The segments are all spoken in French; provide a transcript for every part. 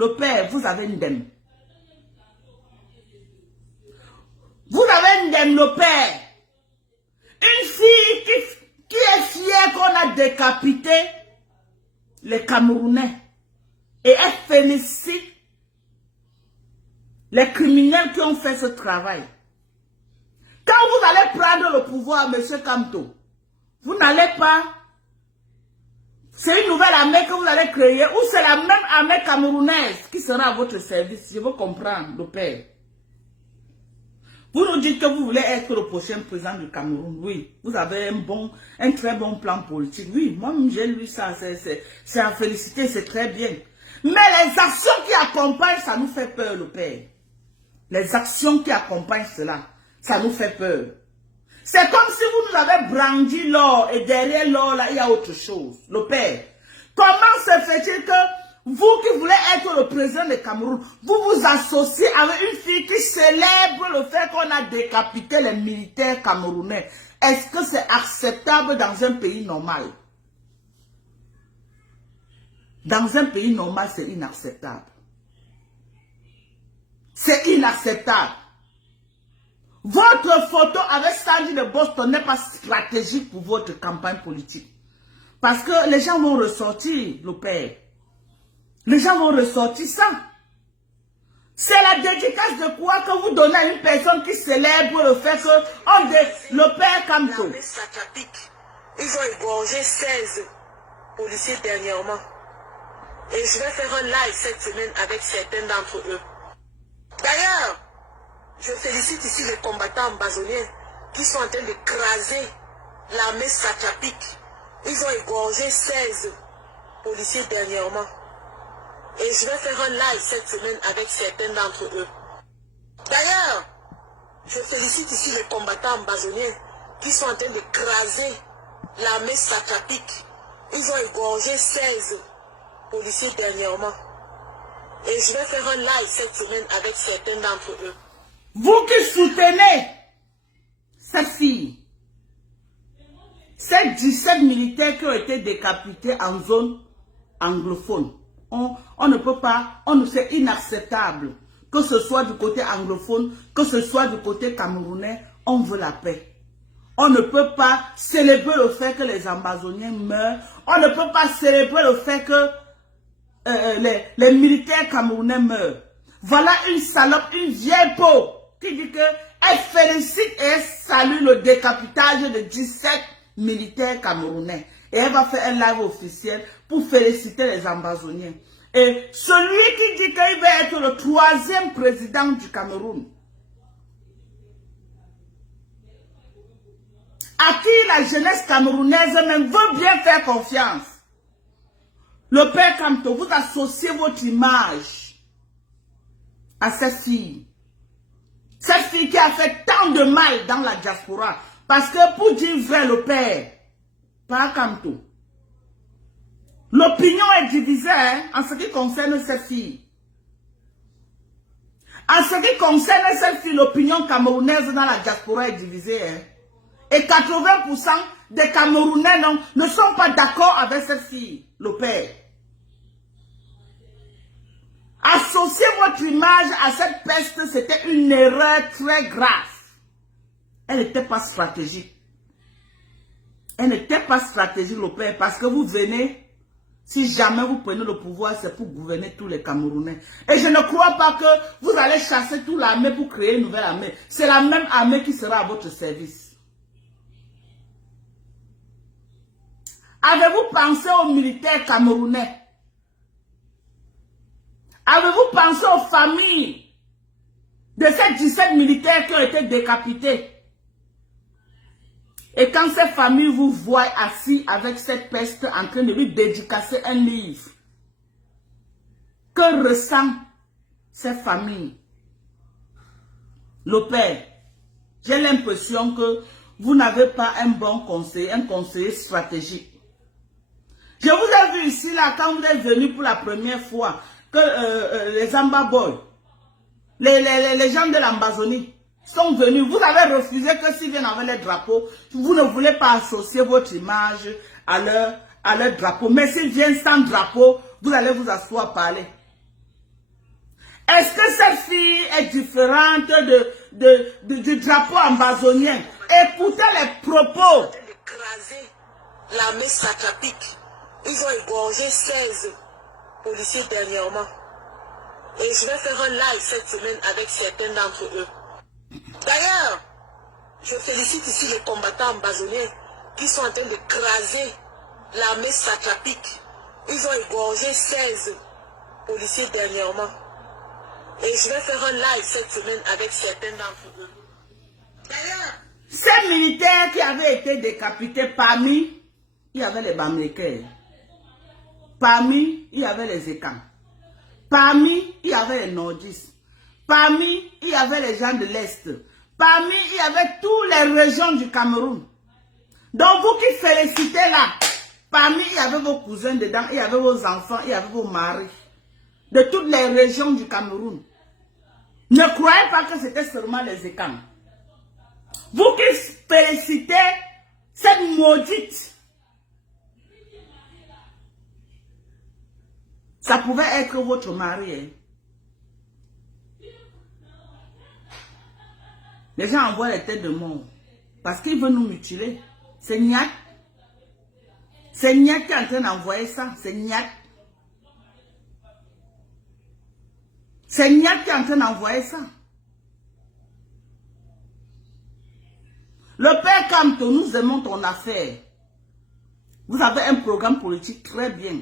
le père, vous avez une dème. Vous avez une dème, le père. Une fille qui est fière qu'on a décapité les Camerounais. Et elle félicite les criminels qui ont fait ce travail. Quand vous allez prendre le pouvoir, M. Kamto, vous n'allez pas... C'est une nouvelle armée que vous allez créer ou c'est la même armée camerounaise qui sera à votre service. Je veux comprendre, le père. Vous nous dites que vous voulez être le prochain président du Cameroun. Oui, vous avez un très bon plan politique. Oui, moi j'ai lu ça, c'est à féliciter, c'est très bien. Mais les actions qui accompagnent, ça nous fait peur, le père. Les actions qui accompagnent cela, ça nous fait peur. C'est comme si vous nous avez brandi l'or et derrière l'or, là, il y a autre chose. Le père, comment se fait-il que vous qui voulez être le président du Cameroun, vous vous associez avec une fille qui célèbre le fait qu'on a décapité les militaires camerounais? Est-ce que c'est acceptable dans un pays normal? Dans un pays normal, c'est inacceptable. C'est inacceptable. Votre photo avec Sandy de Boston n'est pas stratégique pour votre campagne politique. Parce que les gens vont ressortir, le père. Les gens vont ressortir ça. C'est la dédicace de quoi que vous donnez à une personne qui célèbre le fait que le père Kamto. Ils ont égorgé 16 policiers dernièrement. Et je vais faire un live cette semaine avec certains d'entre eux. D'ailleurs, je félicite ici les combattants ambazoniens qui sont en train d'écraser l'armée satrapique. Ils ont égorgé 16 policiers dernièrement. Et je vais faire un live cette semaine avec certains d'entre eux. D'ailleurs, je félicite ici les combattants ambazoniens qui sont en train d'écraser l'armée satrapique. Ils ont égorgé 16 policiers dernièrement. Et je vais faire un live cette semaine avec certains d'entre eux. Vous qui soutenez cette fille, ces 17 militaires qui ont été décapités en zone anglophone, on ne peut pas, c'est inacceptable. Que ce soit du côté anglophone, que ce soit du côté camerounais, on veut la paix. On ne peut pas célébrer le fait que les Ambazoniens meurent. On ne peut pas célébrer le fait que les militaires camerounais meurent. Voilà une salope, une vieille peau qui dit qu'elle félicite et elle salue le décapitage de 17 militaires camerounais. Et elle va faire un live officiel pour féliciter les Ambazoniens. Et celui qui dit qu'il va être le 3e président du Cameroun, à qui la jeunesse camerounaise même veut bien faire confiance. Le père Kamto, vous associez votre image à cette fille. Cette fille qui a fait tant de mal dans la diaspora. Parce que pour dire vrai, le père, pas Kamto, l'opinion est divisée en ce qui concerne cette fille. En ce qui concerne cette fille, l'opinion camerounaise dans la diaspora est divisée. Et 80% des Camerounais ne sont pas d'accord avec cette fille, le père. Associer votre image à cette peste, c'était une erreur très grave. Elle n'était pas stratégique. Elle n'était pas stratégique, le père, parce que vous venez, si jamais vous prenez le pouvoir, c'est pour gouverner tous les Camerounais. Et je ne crois pas que vous allez chasser toute l'armée pour créer une nouvelle armée. C'est la même armée qui sera à votre service. Avez-vous pensé aux militaires camerounais? Avez-vous pensé aux familles de ces 17 militaires qui ont été décapités? Et quand ces familles vous voient assis avec cette peste en train de lui dédicacer un livre, que ressent ces familles? Le père, j'ai l'impression que vous n'avez pas un bon conseiller, un conseiller stratégique. Je vous ai vu ici, là, quand vous êtes venu pour la première fois, que les Amba Boys, les gens de l'Ambazonie sont venus. Vous avez refusé que s'ils viennent avec les drapeaux, vous ne voulez pas associer votre image à leur drapeau. Mais s'ils viennent sans drapeau, vous allez vous asseoir parler. Est-ce que cette fille est différente du drapeau amazonien? Écoutez les propos. D'écraser l'armée satrapique. Ils ont égorgé 16 policiers dernièrement. Et je vais faire un live cette semaine avec certains d'entre eux. D'ailleurs, je félicite ici les combattants amazoniens qui sont en train d'écraser l'armée satrapique. Ils ont égorgé 16 policiers dernièrement. Et je vais faire un live cette semaine avec certains d'entre eux. D'ailleurs, ces militaires qui avaient été décapités, parmi, il y avait les Bamlékers. Parmi, il y avait les Ekans. Parmi, il y avait les Nordistes. Parmi, il y avait les gens de l'Est. Parmi, il y avait toutes les régions du Cameroun. Donc, vous qui félicitez là, parmi, il y avait vos cousins dedans, il y avait vos enfants, il y avait vos maris. De toutes les régions du Cameroun. Ne croyez pas que c'était seulement les Ekans. Vous qui félicitez cette maudite, ça pouvait être votre mari. Hein. Les gens envoient les têtes de mort parce qu'ils veulent nous mutiler. C'est Niat. C'est Niat qui est en train d'envoyer ça. C'est Niat. C'est Niat qui est en train d'envoyer ça. Le père Kamto, nous aimons ton affaire. Vous avez un programme politique très bien.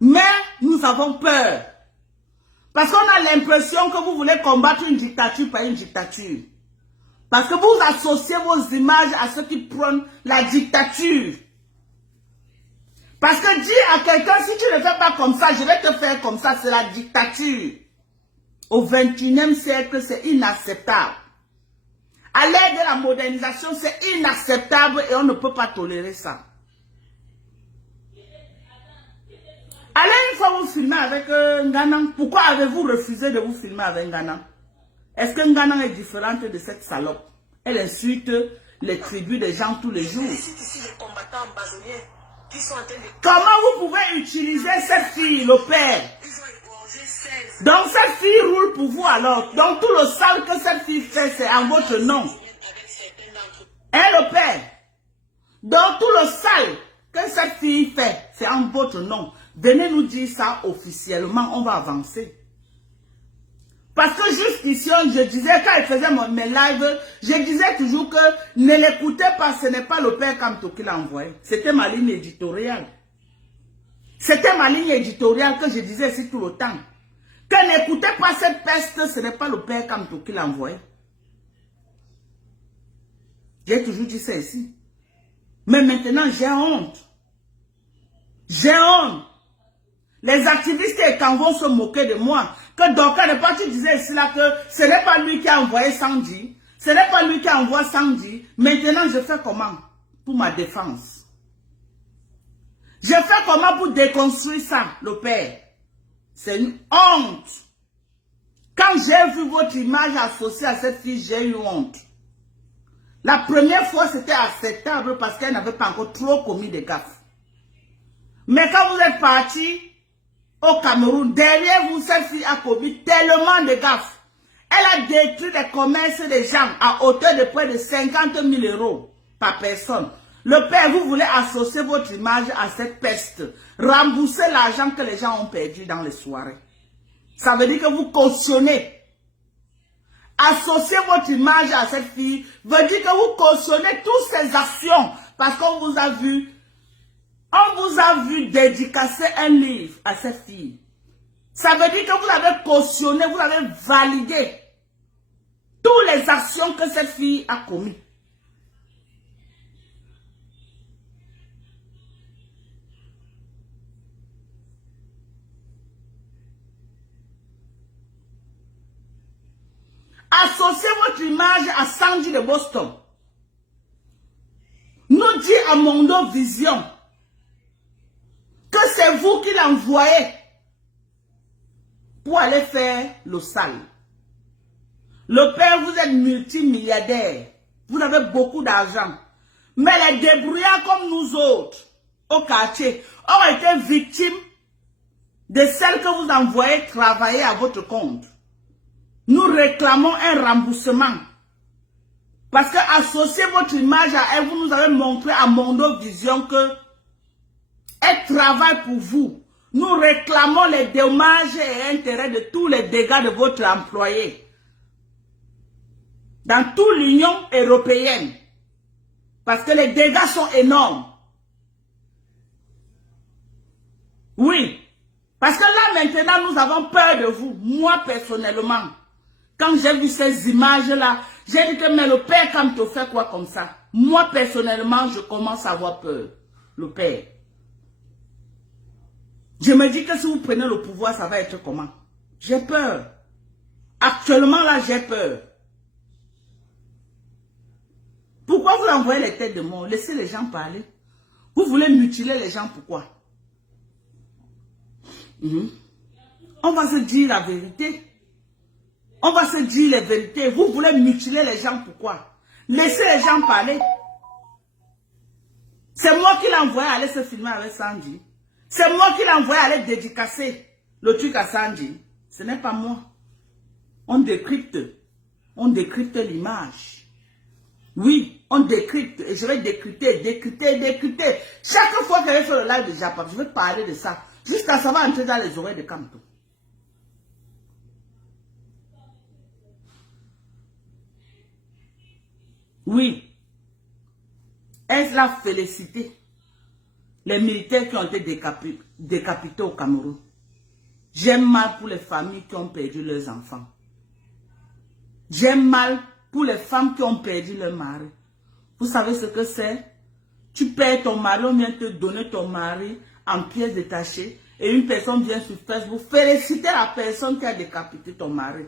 Mais nous avons peur. Parce qu'on a l'impression que vous voulez combattre une dictature par une dictature. Parce que vous associez vos images à ceux qui prônent la dictature. Parce que dis à quelqu'un, si tu ne fais pas comme ça, je vais te faire comme ça, c'est la dictature. Au XXIe siècle, c'est inacceptable. À l'ère de la modernisation, c'est inacceptable et on ne peut pas tolérer ça. Allez une fois vous filmer avec Ngana. Pourquoi avez-vous refusé de vous filmer avec Ngana? Est-ce que Ngana est différente de cette salope? Elle insulte les tribus des gens tous les jours. ici les combattants amazoniens qui sont en train de... Comment vous pouvez utiliser cette fille, le père? Ils ont égorgé 16. Donc cette fille roule pour vous alors. Donc tout le sale que cette fille fait, c'est en votre nom. Avec certains d'entre eux. Hein, le père? Donc tout le sale que cette fille fait, c'est en votre nom. Venez nous dire ça officiellement, on va avancer. Parce que jusqu'ici, je disais, quand il faisait mes lives, je disais toujours que ne l'écoutez pas, ce n'est pas le père Kamto qui l'a envoyé. C'était ma ligne éditoriale. C'était ma ligne éditoriale que je disais ici tout le temps. Que n'écoutez pas cette peste, ce n'est pas le père Kamto qui l'a envoyé. J'ai toujours dit ça ici. Mais maintenant, j'ai honte. J'ai honte. Les activistes et quand vont se moquer de moi. Que Doka n'est pas, tu disais ici là que ce n'est pas lui qui a envoyé Sandy. Ce n'est pas lui qui a envoyé Sandy. Maintenant, je fais comment? Pour ma défense. Je fais comment pour déconstruire ça, le père? C'est une honte. Quand j'ai vu votre image associée à cette fille, j'ai eu honte. La première fois, c'était acceptable parce qu'elle n'avait pas encore trop commis de gaffes. Mais quand vous êtes parti au Cameroun, derrière vous, cette fille a commis tellement de gaffes. Elle a détruit les commerces des gens à hauteur de près de 50 000 € par personne. Le père, vous voulez associer votre image à cette peste. Rembourser l'argent que les gens ont perdu dans les soirées. Ça veut dire que vous cautionnez. Associer votre image à cette fille veut dire que vous cautionnez toutes ces actions. Parce qu'on vous a vu. On vous a vu dédicacer un livre à cette fille. Ça veut dire que vous avez cautionné, vous avez validé toutes les actions que cette fille a commises. Associez votre image à Sandy de Boston. Nous dit à Mondo Vision que c'est vous qui l'envoyez pour aller faire le sale. Le père, vous êtes multimilliardaire. Vous avez beaucoup d'argent. Mais les débrouillards comme nous autres, au quartier, ont été victimes de celles que vous envoyez travailler à votre compte. Nous réclamons un remboursement. Parce que associer votre image à elle, vous nous avez montré à Mondo Vision que elle travaille pour vous. Nous réclamons les dommages et intérêts de tous les dégâts de votre employé. Dans toute l'Union européenne. Parce que les dégâts sont énormes. Oui. Parce que là maintenant, nous avons peur de vous. Moi personnellement. Quand j'ai vu ces images-là, j'ai dit que mais le père quand te fait quoi comme ça? Moi personnellement, je commence à avoir peur. Le père. Je me dis que si vous prenez le pouvoir, ça va être comment? J'ai peur. Actuellement là, j'ai peur. Pourquoi vous envoyez les têtes de mort? Laissez les gens parler. Vous voulez mutiler les gens, pourquoi? On va se dire la vérité. On va se dire les vérités. Vous voulez mutiler les gens, pourquoi? Laissez les gens parler. C'est moi qui l'ai envoyé aller se filmer avec Sandy. C'est moi qui l'ai envoyé aller dédicacer le truc à Sandy. Ce n'est pas moi. On décrypte. On décrypte l'image. Oui, on décrypte. Et je vais décrypter. Chaque fois que je vais faire le live de Japon, je vais parler de ça. Jusqu'à ça va entrer dans les oreilles de Kamto. Oui. Est-ce la félicité? Les militaires qui ont été décapités au Cameroun. J'aime mal pour les familles qui ont perdu leurs enfants. J'aime mal pour les femmes qui ont perdu leur mari. Vous savez ce que c'est? Tu perds ton mari, on vient te donner ton mari en pièces détachées et une personne vient sur Facebook féliciter la personne qui a décapité ton mari.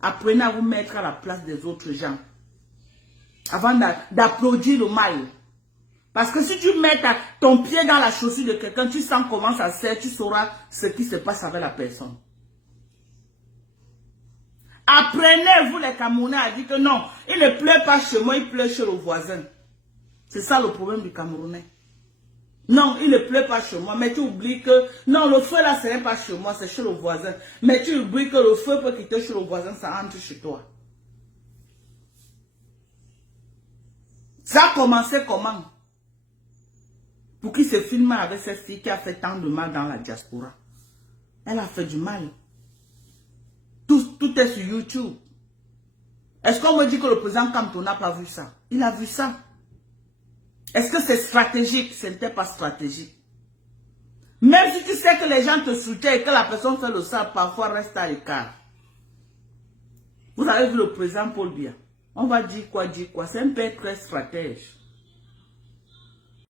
Apprenez à vous mettre à la place des autres gens. Avant d'applaudir le mal. Parce que si tu mets ton pied dans la chaussure de quelqu'un, tu sens comment ça sert, tu sauras ce qui se passe avec la personne. Apprenez, vous les Camerounais, à dire que non, il ne pleut pas chez moi, il pleut chez le voisin. C'est ça le problème du Camerounais. Non, il ne pleut pas chez moi, mais tu oublies que, non, le feu là, ce n'est pas chez moi, c'est chez le voisin. Mais tu oublies que le feu peut quitter chez le voisin, ça entre chez toi. Ça a commencé comment? Pour qui se filme avec cette fille qui a fait tant de mal dans la diaspora. Elle a fait du mal. Tout est sur YouTube. Est-ce qu'on me dit que le président Kamto n'a pas vu ça? Il a vu ça. Est-ce que c'est stratégique? Ce n'était pas stratégique. Même si tu sais que les gens te soutiennent et que la personne fait le sale, parfois reste à l'écart. Vous avez vu le président Paul Biya. On va dire quoi? C'est un père très stratège.